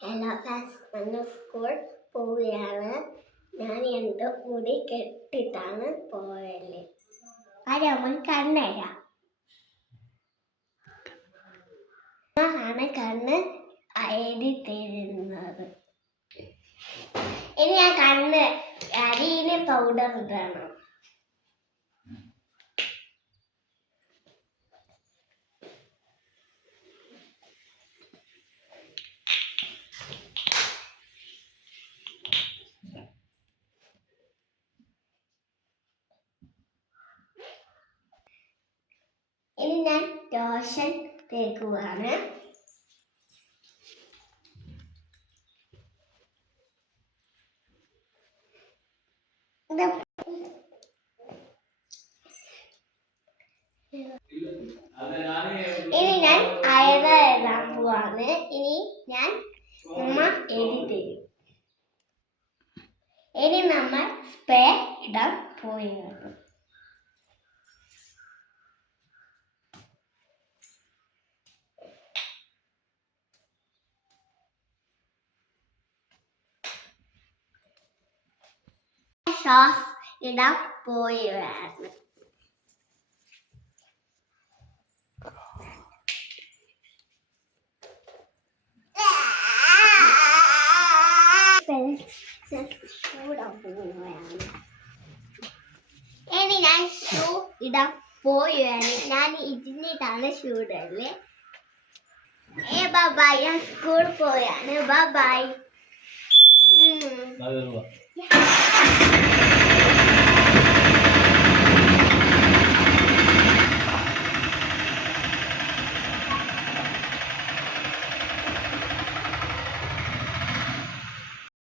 എല്ലാ fast school പോവുകയാണ്. ഞാൻ എൻ്റെ മുടി കെട്ടിട്ടാണ് പോയല്ലേ. അമ്മ കണ്ണര ആണ് കണ്ണ് എഴുതി തരുന്നത്. ഇനി ഞാൻ കണ്ണ് അരിയിന് പൗഡർ ഇടണം. ഇനി ഞാൻ ലോഷൻ തേക്കുവാണ്. ഇനി ഞാൻ അയത എഴുതാൻ പോവാണ്. ഇനി ഞാൻ നമ്മ എഴുതി തരും. ഇനി നമ്മൾ സ്പ്രേ ഇടാൻ പോവുകയാണ്. സോസ് ഇടാൻ പോവുകയാണ്. ഇനി ഞാൻ ഷൂ ഇടാൻ പോവുകയാണ്. ഞാൻ ഇരുന്നിട്ടാണ് ഷൂ ഇടല്. ബൈ, ഞാൻ സ്കൂളിൽ പോയാണ്. ബൈ.